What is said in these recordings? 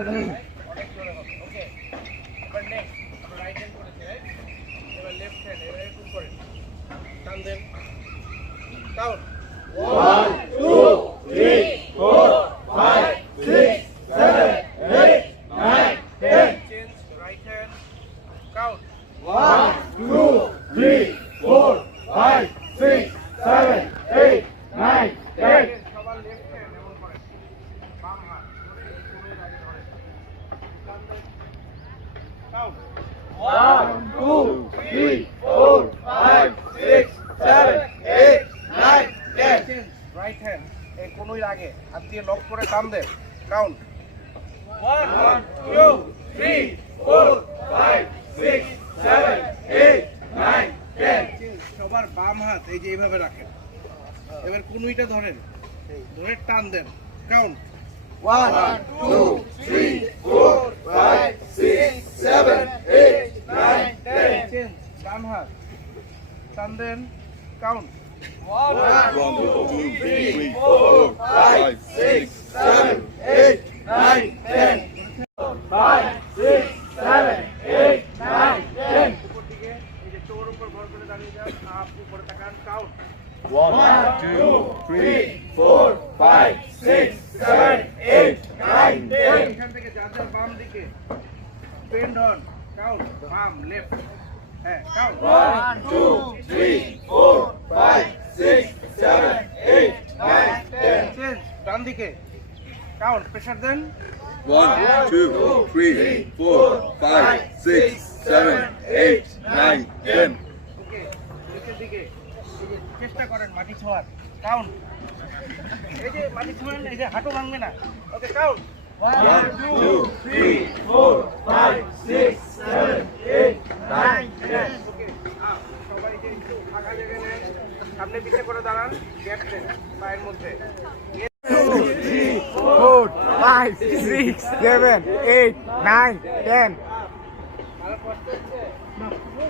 ওকে, এবার next write hand করেছে, right? এবার লেফট হ্যান্ড, এবার এরকম করেন, টান দেন, count 1 2 3 4 5 6 7 8 9 10 change right hand, count 1 2 3 4 5 6 7 8 9 10 সবার লেফট হ্যান্ড এমন করেন, বাম হাত ধরে এই কোণের আগে ধরেন, টান দেন, কাউন্ট 1 2 3 4 5 6 7 8 9 10 চেঞ্জ রাইট হ্যান্ড এই কোণের আগে হাত দিয়ে লক করে টান দেন, কাউন্ট 1 2 3 4 5 6 7 8 9 10 সবার বাম হাত এই যে এইভাবে রাখেন, এবার কুনুইটা ধরেন, ধরে টান দেন, কাউন্ট 1 2 3 4 5 6 7 8 9 10 চেঞ্জ ডান হাত টান দেন, কাউন্ট 1 2 3 4 5 6 7 8 9 10 5 6 7 8 9 10 উপর দিকে এই যে টোর উপর ভর করে দাঁড়িয়ে যান, আপ উপরে তাকান, কাউন্ট 1 2 3 4 5 6 7 8 9 10 এখান থেকে যার যার বাম দিকে বেন্ড হন, কাউন্ট বাম লেফট, হ্যাঁ কাউন্ট 1 2 3 4 5 6 7 8 9 10 চেঞ্জ ডান দিকে, কাউন্ট প্রেসার দেন, 1 2 3 4 5 6 7 8 9 10 ওকে নিচের দিকে এই যে চেষ্টা করেন মাটি ছোঁয়ার, কাউন্ট এই যে মাটি ছোঁয়ান, এই যে হাঁটু ভাঙবে না, ওকে কাউন্ট 1 2 3 4 5 6 7 8 9 10 ওকে সবাই যে একটু ফাঁকা জায়গায় নেন, সামনে পিছিয়ে করে দাঁড়ান, গ্যাপ দেন পায়ের মধ্যে, 4 5 6 7 8 9 10 আর কষ্ট হচ্ছে,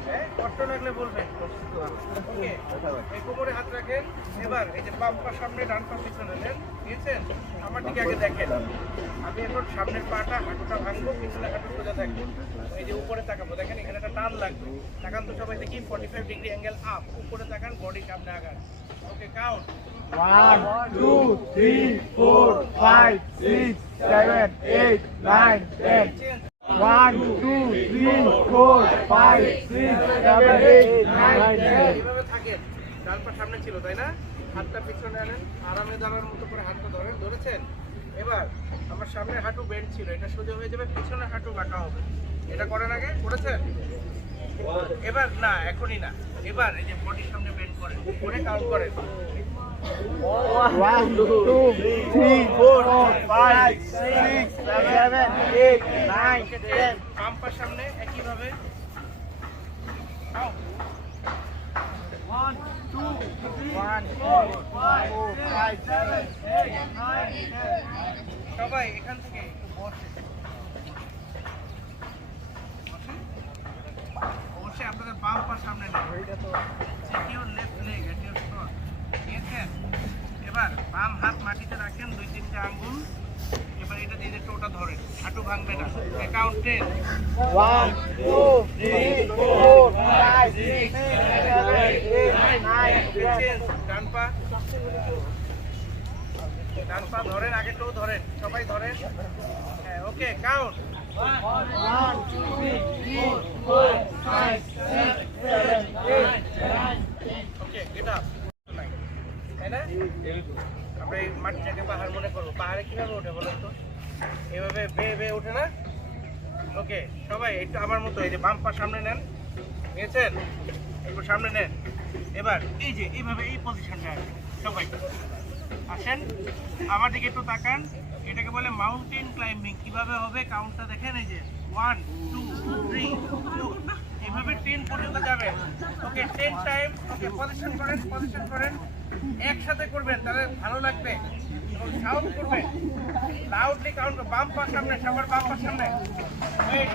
হ্যাঁ কষ্ট লাগলে বলবেন, ওকে এই কোমরে হাত রাখেন, এবার এই যে বাম পা সামনে ডান পা পিছনে নেন, বুঝছেন? আমার দিকে আগে দেখেন, আমি এখন সামনের পাটা হাঁটুটা ভাঙবো, পিছনে হাঁটু সোজা থাকবে, এই যে উপরে তাকাবো, দেখেন এখানে একটা টান লাগবে, তাকান তো সবাই দেখি 45 ডিগ্রি অ্যাঙ্গেল আপ, উপরে তাকান, বডি সামনে আগান, ওকে কাউন্ট 1 2 3 4 5 6 7 8 9 10 চেঞ্জ 1 2 3 4 5 6 7 8 9 10 এইভাবে থাকেন, ডান পা সামনে ছিল তাই না, হাতটা পিছনে আনেন, আরামে দাঁড়ার মতো করে হাতটা ধরেন, ধরেছেন? এবার আমার সামনে হাঁটু বেন্ড ছিল, এটা সোজা হয়ে যাবে, পিছনে হাঁটু বাঁকা হবে, এটা করার আগে করেছেন? এবার না, এখনই না, এবার এই যে বডির সামনে বেন্ড করেন, করে কাউন্ট করেন, 1 2 3 4 5 6 7 8 9 10 বাম পা সামনে একইভাবে, count। 1 2 4 5 7 8 9 10 সবাই এখান থেকে একটু বসে, অবশ্যই আপনাদের বাম পা সামনে নেন, check your left leg at your front, বুঝেছেন? এবার বাম হাত মাটিতে রাখেন, 2-3টে আঙ্গুল, এবার এটা দিয়ে যে টোটা ধরেন, হাঁটু ভাঙবে না, কাউন্ট 10 1 2 3 4 5 6 7 8 9 10 ডান পা, ডান পা ধরেন, আগে টো ধরেন, সবাই ধরেন, হ্যাঁ ওকে কাউন্ট 1 2 3 4 5 6 7 8 9 ওকে এটা তাই না? আমরা এই মাটিটাকে পাহাড় মনে করবো, পাহাড়ে কিভাবে ওঠে বলেন তো, এভাবে বেয়ে বেয়ে ওঠে না? ওকে সবাই একটু আমার মতো এই যে বাম পা সামনে নেন, নিয়েছেন? একটু সামনে নেন, এবার এই যে এইভাবে এই পজিশনটা আসেন, সবাই আসেন, আমার দিকে একটু তাকান, এটাকে বলে মাউন্টেন ক্লাইম্বিং। কিভাবে হবে কাউন্টটা দেখেন, এই যে 1 2 3 4 এইভাবে 10 পর্যন্ত যাবেন, ওকে 10 টাইম, ওকে পজিশন করেন, একসাথে করবেন তাহলে ভালো লাগবে, এবং সাউন্ড করবেন লাউডলি, কাউন্ট বাম পা সামনে, সবার বাম পা সামনে,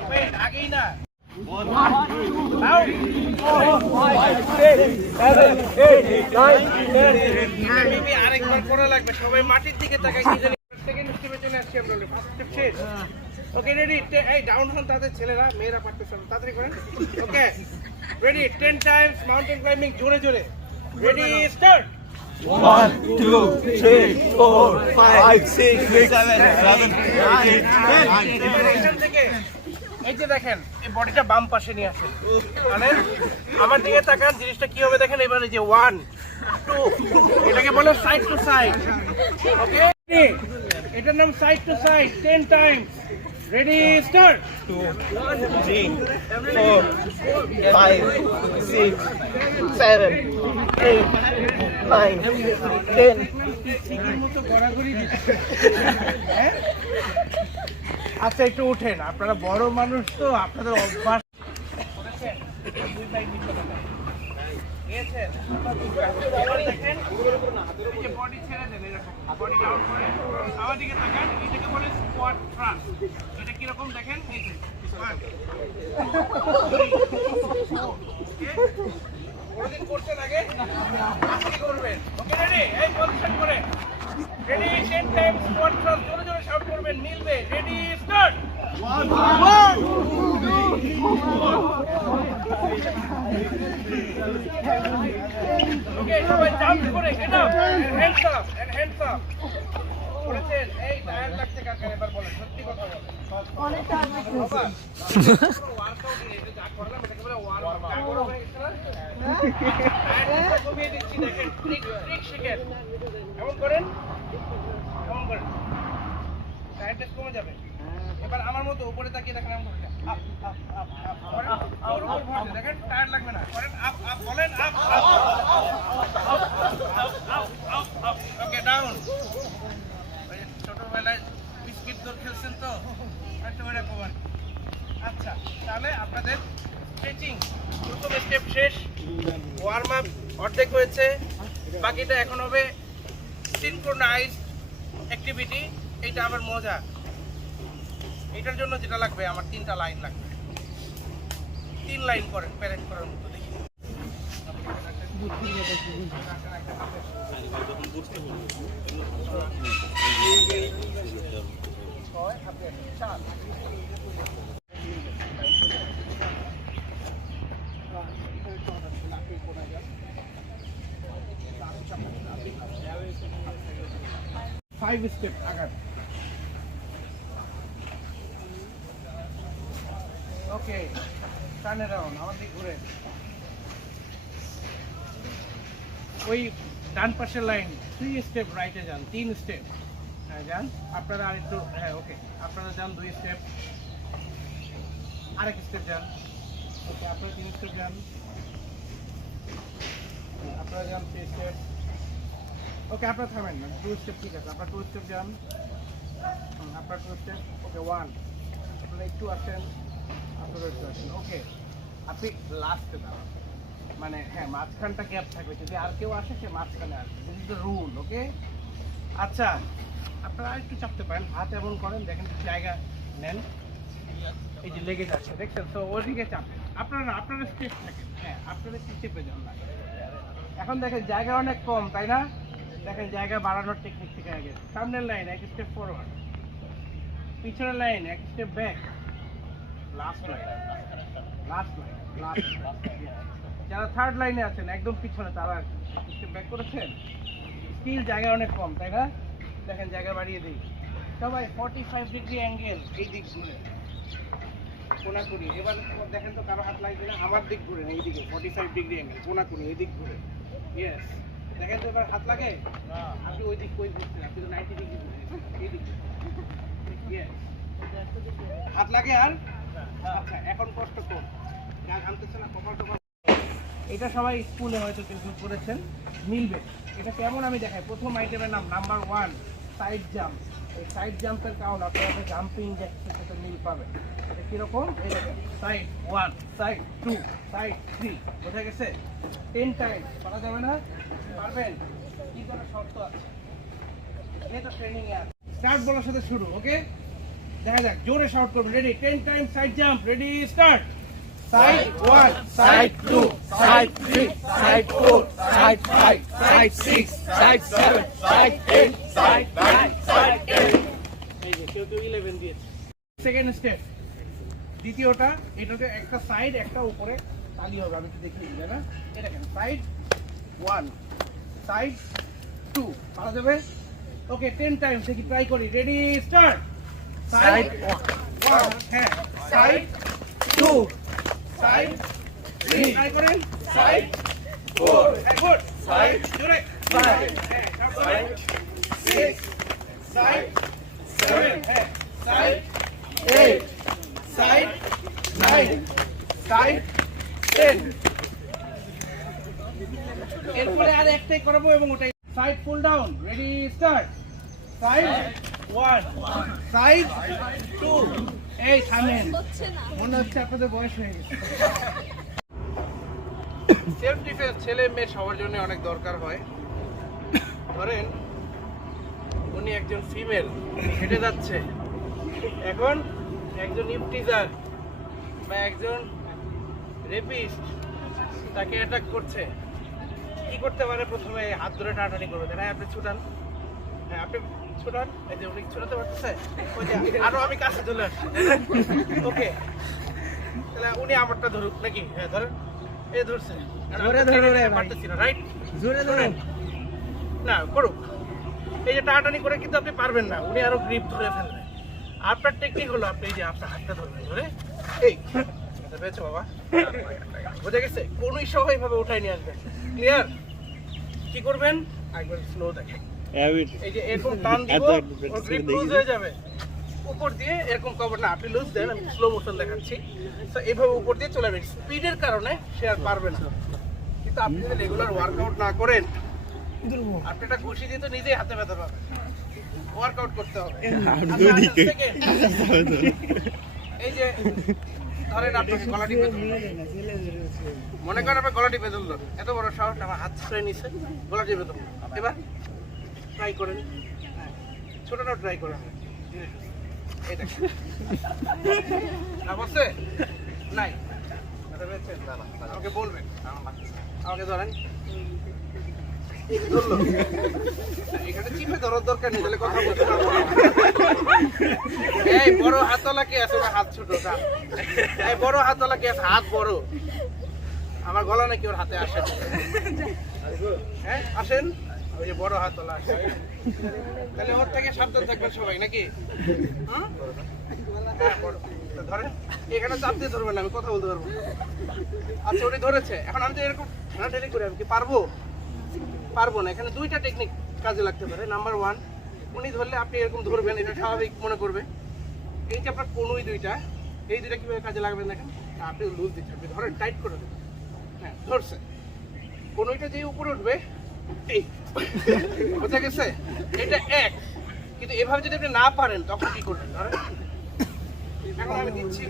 ওয়েট আগেই না, লাউড 4 আরেকবার করা লাগবে, সবাই মাটির দিকে তাকাই, কি জানি সেকেন্ড স্টেপে চলে আসছি আমরা, ফার্স্ট স্টেপ শেষ, ওকে রেডি এই ডাউন হন তাদের ছেলেরা মেয়েরা পারতেছে না তাড়াতাড়ি করেন okay ready 10 Times mountain climbing জোরে জোরে রেডি স্টার্ট 1, 2, 3, 4, 5, 6, 7, 8, 9. এখান থেকে এই যে দেখেন এই বডিটা বাম পাশে নিয়ে আসেন মানে আমার দিকে তাকান জিনিসটা কি হবে দেখেন এবারে যে 1 2 এটাকে বলে সাইড টু সাইড ওকে এটার নাম side to side 10 times ready start 2, 3, 4, 5, 6, 7, 8, 9, 10. ঠিকের মতো ঘোরাঘুরি দিচ্ছে হ্যাঁ? আচ্ছা একটু ওঠেন আপনারা বড় মানুষ তো আপনাদের অভ্যাস করেছেন? দুই পায়ে নিচে রাখেন। নিয়েছেন? এবার দেখেন, এই যে body ছেড়ে দেন এরকম। Body down করে, আমার দিকে তাকান, এটাকে বলে squat thrust। এটা কিরকম দেখেন? এই যে, 1, 2, 3, 4, okay? কোনদিন করছেন আগে? আজকে করবেন। Okay, ready? এই position করে। Ready, 10 times squat thrust, জোরে জোরে shout করবেন, মিলবে। Ready, start! 1, 2, 3, Okay, সবাই jump করে, get up, and hands up. করেছেন? এই টায়ার লাগছে কাকা এবার বলেন, সত্যি কথা বলেন। বাবা, workout নেই, এটা যা করলাম এটাকে বলে workout। জাগরণ হয়ে গেছে না? টায়ারটা কমিয়ে দিচ্ছি, দেখেন, ট্রিক শিখেন। এমন করেন, এমন করেন। টায়ারটা কমে যাবে। এবার আমার মতো উপরে তাকিয়ে দেখেন এমন করেন। আপ আপ আপ আপ করেন। ওর উপর ভর দিয়ে দেখেন টায়ার লাগবে না। করেন আপ আপ বলেন up up up up okay down. ওই ছোটবেলায় বিস্কিট দৌড় খেলছেন তো একটা করে কভার। আচ্ছা তাহলে আপনাদের স্ট্রেচিং প্রথম স্টেপ শেষ, ওয়ার্ম আপ অর্ধেক হয়েছে, বাকিটা এখন হবে সিনক্রোনাইজড অ্যাক্টিভিটি। এইটা আবার মজা। এটার জন্য যেটা লাগবে আমার 3টা লাইন লাগবে, 3 লাইন করেন প্যারেড করার মতো দেখি। ফাইভ স্টেপ আগান। ওকে টার্ন অ্যারাউন্ড, আমার দিকে ঘুরে ওই ডান পাশের লাইন 3 স্টেপ রাইটে যান, 3 স্টেপ হ্যাঁ যান আপনারা আর একটু হ্যাঁ ওকে আপনারা যান 2 স্টেপ, আরেক স্টেপ যান ওকে আপনারা 3 স্টেপ যান, আপনারা যান 3 স্টেপ ওকে আপনারা থামেন না 2 স্টেপ ঠিক আছে আপনারা 2 স্টেপ যান, আপনারা 2 স্টেপ ওকে 1 আপনারা একটু আসেন, আপনারা একটু আসেন ওকে আপনি লাস্টে দাঁড়ান মানে হ্যাঁ মাঝখানটা গ্যাপ থাকবে, যদি আর কেউ আসে সে মাঝখানে আসবে, দিস ইজ দ্য রুল ওকে। আচ্ছা আপনারা আর একটু চাপতে পারেন, হাত এমন করেন দেখেন জায়গা নেন, এই যে লেগে যাচ্ছে দেখছেন তো ওদিকে চাপেন আপনারা স্টেপ থাকেন, হ্যাঁ আপনারা কি চেপে যান না। এখন দেখেন জায়গা অনেক কম তাই না, দেখেন জায়গা বাড়ানোর টেকনিক শিখে গেছে। সামনের লাইন 1 স্টেপ ফরওয়ার্ড, পিছনের line 1 step back, last line যারা থার্ড লাইনে আছেন একদম পিছনে তারা স্টেপ ব্যাক করেছেন, স্টিল জায়গা অনেক কম তাই না, দেখেন জায়গা বাড়িয়ে দিই সবাই 45 ডিগ্রি অ্যাঙ্গেল এই দিক ঘুরে কোনা করি, এবার দেখেন তো কারো হাত লাগবে না, আমার দিক ঘুরে এই দিকে 45 ডিগ্রি অ্যাঙ্গেল কোনা করি এই দিক ঘুরে, ইয়েস দেখেন তো এবার হাত লাগে না, আপনি ওই দিক কই দিচ্ছেন, আপনি তো 90 ডিগ্রি ঘুরে এই দিক, ইয়েস হাত লাগে আর আচ্ছা এখন কষ্ট কর যা আনতেছে না কপাল টপাল, এটা সবাই স্কুলে হয়তো কিছু করেছেন মিলবে। এটা কেমন আমি দেখাই, প্রথম আইটেমের নাম নাম্বার 1 সাইড জাম্প, এই সাইড জাম্পের কারণ আপনারা জাম্পিং দেখছেন সেটা মিল পাবেন। এটা কিরকম এই দেখেন সাইড 1 সাইড 2 সাইড 3 বোঝা গেছে, 10 টাইম পারা যাবে না, পারবেন কি কোনো শর্ত আছে, এটা ট্রেনিং এ আছে। স্টার্ট বলার সাথে শুরু ওকে, দেখা যাক জোরে শাউট করবেন, ready 10 time side jump, ready start. Side 1, side 2, side 3, side 4, side 5, side 6, side 7, side 8, side 9, side 10. এই যে কেউ 11 দিয়েছে। Second step. দ্বিতীয়টা, এটাকে একটা সাইড একটা উপরে তালি হবে, আমি একটু দেখিয়ে দিই না। এটা দেখেন, সাইড 1, সাইড 2, পারা যাবে? ওকে, 10 টাইমস দেখি, ট্রাই করি। Ready, start. সাইড 1, হ্যাঁ, সাইড 2, সাইড 3, ট্রাই করেন। সাইড 4, গুড, সাইড জোরে, 5, হ্যাঁ, সাইড 6, সাইড 7, হ্যাঁ, সাইড 8, সাইড 9, সাইড 10। এরপরে আর একটাই করবো এবং ওটাই side pull down. Ready, start. Side 1, side 2, এই থামেন, মনে হচ্ছে আপনাদের বয়স হয়ে গেছে। সেলফ ডিফেন্স ছেলে মেয়ে সবার জন্য অনেক দরকার হয়। ধরেন উনি একজন ফিমেল, হেঁটে যাচ্ছে, এখন একজন ইফটিজার বা একজন রেপিস্ট তাকে অ্যাটাক করছে। কি করতে পারে? প্রথমে হাত ধরে টানাটানি করবে, হ্যাঁ আপনি ছুটান, হ্যাঁ আপনি ছুটান, এই যে উনি ছুটাতে পারতেছে, ওই যে আরো আমি কাছে চলে আসছি। ওকে, তাহলে উনি আমারটা ধরুক নাকি? হ্যাঁ ধরেন, এই ধরছে, জোরে ধরো রে ভাই। পারতেছি না, রাইট? জোরে ধরেন না করুক, এই যে টানাটানি করে কিন্তু আপনি পারবেন না, উনি আরো গ্রিপ ধরে ফেলবে। আপনার টেকনিক হলো আপনি এই যে আপনার হাতটা ধরবেন, ধরে এই বুঝতে পেরেছো বাবা? বোঝা গেছে? কোনোই সহ এইভাবে উঠাই নিয়ে আসবেন। ক্লিয়ার? কি করবেন? একবার স্লো দেখেন, এই যে এরকম টান দিব, ওর গ্রিপ লুজ হয়ে যাবে, উপর দিয়ে এরকম কভার না, আপনি লুজ দেন, আমি স্লো মোশন দেখাচ্ছি। তো এইভাবে উপর দিয়ে চলে যাবেন, স্পিডের কারণে সে আর পারবে না। কিন্তু আপনি যদি রেগুলার ওয়ার্কআউট না করেন, আপনি একটা ঘুষি দিয়ে তো নিজেই হাতে ব্যথা পাবেন। ওয়ার্কআউট করতে হবে। এই যে ধরেন আপনাকে গলা টিপে ধরলো, মনে করেন আপনার গলা টিপে ধরলো, এত বড় সাহস, আমার হাত ছুঁয়ে নিচ্ছে, গলা টিপে ধরলো। এবার ট্রাই করেন, ছোটটাও ট্রাই করেন, এই দেখেন না বসছে নাই, আমাকে বলবেন, আমাকে ধরেন, ধরলো, এখানে চিপে ধরার দরকার নেই, তাহলে কথা বলতে পারবো না। এই বড় হাতওয়ালা কে আছে? হাত ছোট, এই বড় হাতওয়ালা কে আছে? হাত বড়। আমার গলা নাকি ওর হাতে আসে? হ্যাঁ আসেন, ওই যে বড় হাতওয়ালা আসে, তাহলে ওর থেকে সাবধান থাকবেন সবাই নাকি? হ্যাঁ বড়। ধরেন, এখানে চাপ দিয়ে ধরবেন না, আমি কথা বলতে পারবো। আচ্ছা উনি ধরেছে, এখন আমি তো এরকম ঠেলাঠেলি করে আমি কি পারবো? পারবো না। এখানে দুইটা টেকনিক কাজে লাগতে পারে। নাম্বার 1, উনি ধরলে আপনি এরকম ধরবেন, এটা স্বাভাবিক মনে করবে। এই যে আপনার কোনোই দুইটা, এই দুইটা কীভাবে কাজে লাগবেন দেখেন, আপনি লুজ দিচ্ছেন, আপনি ধরেন টাইট করে দেবেন, হ্যাঁ ধরছে, কোনোইটা যে উপরে উঠবে, এই বোঝা গেছে? এটা এক। কিন্তু এভাবে যদি আপনি না পারেন তখন কি করবেন? ধরেন এখন আমি দিচ্ছি,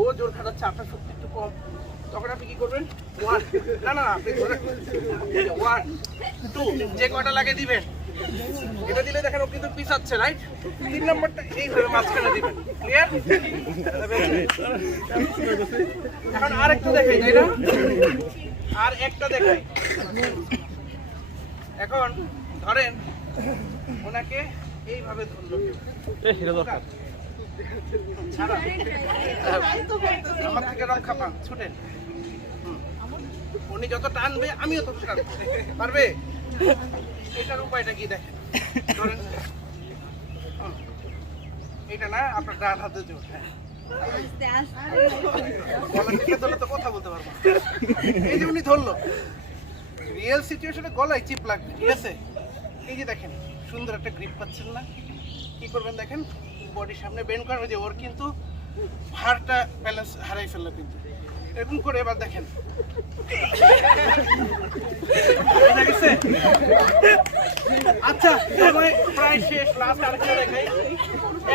ও জোর খাটাচ্ছে, আপনার শক্তি একটু কম, তখন আপনি কি করবেন? 1, না না আপনি ধরে 1, 2, যে কয়টা লাগে দিবেন। এটা দিলে দেখেন ও কিন্তু পিছাচ্ছে, রাইট? 3 নম্বরটা এইভাবে মাঝখানে দিবেন। ক্লিয়ার? এখন আরেকটা দেখাই, তাই না? আর একটা দেখাই। এখন ধরেন ওনাকে এইভাবে ধরলো, ছাড়া আমার থেকে রক্ষা পান, ছুটেন। উনি যত টানবে আমিও তত টানবো, পারবে? এটার উপায়টা কি দেখেন, ধরেন এটা না, আপনার ডান হাতে জোর, গলা টিপে ধরলে তো কথা বলতে পারবো। এই যে উনি ধরলো, রিয়েল সিচুয়েশনে গলায় চিপ লাগবে, ঠিক আছে? এই যে দেখেন সুন্দর একটা গ্রিপ পাচ্ছেন না? কি করবেন দেখেন, বডির সামনে বেন্ড করেন, যে ওর কিন্তু হাড়টা ব্যালেন্স হারাই ফেললো, কিন্তু এরকম করে এবার দেখেন, আচ্ছা সময় প্রায় শেষ, লাস্ট আরেকটা দেখাই।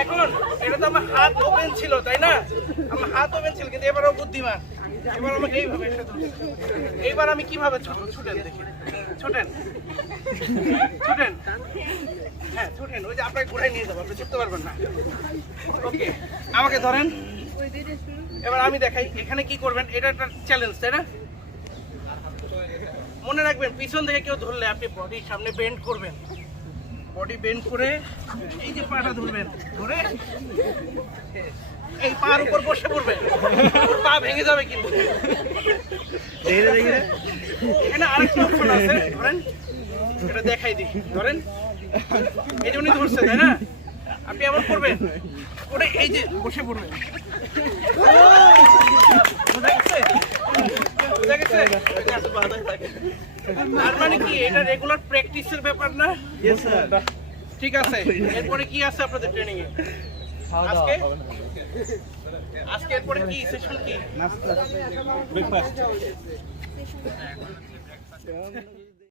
এখন এটা তো আমার হাত ওপেন ছিল, তাই না? আমার হাত ওপেন ছিল, কিন্তু এবারও বুদ্ধিমান, এবার আমাকে এইভাবে, এইবার আমি কিভাবে ছুটবো? ছুটেন দেখি, ছুটেন ছুটেন, হ্যাঁ ছুটেন, ওই যে আপনাকে ঘুরে নিয়ে যাবো, আপনি ছুটতে পারবেন না। ওকে, আমাকে ধরেন, এবার আমি দেখাই এখানে কি করবেন। এটা একটা চ্যালেঞ্জ, তাই না? মনে রাখবেন, পিছন থেকে কেউ ধরলে আপনি বডির সামনে বেন্ড করবেন, বডি বেন্ড করে এই যে পাটা ধরবেন, ধরে এই পার উপর বসে পড়বেন, পা ভেঙে যাবে কিন্তু। এখানে আরেকটা অপশন আছে, ধরেন এটা দেখাই দিই, ধরেন এই যে উনি ধরছে তাই না, আপনি এমন করবেন, ওটা এই যে বসে পড়বেন। বুঝা গেছে? বুঝা গেছে? তার মানে কি এটা রেগুলার প্র্যাকটিসের ব্যাপার না? ঠিক আছে, এরপরে কি আছে আপনাদের ট্রেনিং এ? আজকে এরপরে কি সেশন কি? ব্রেকফাস্ট।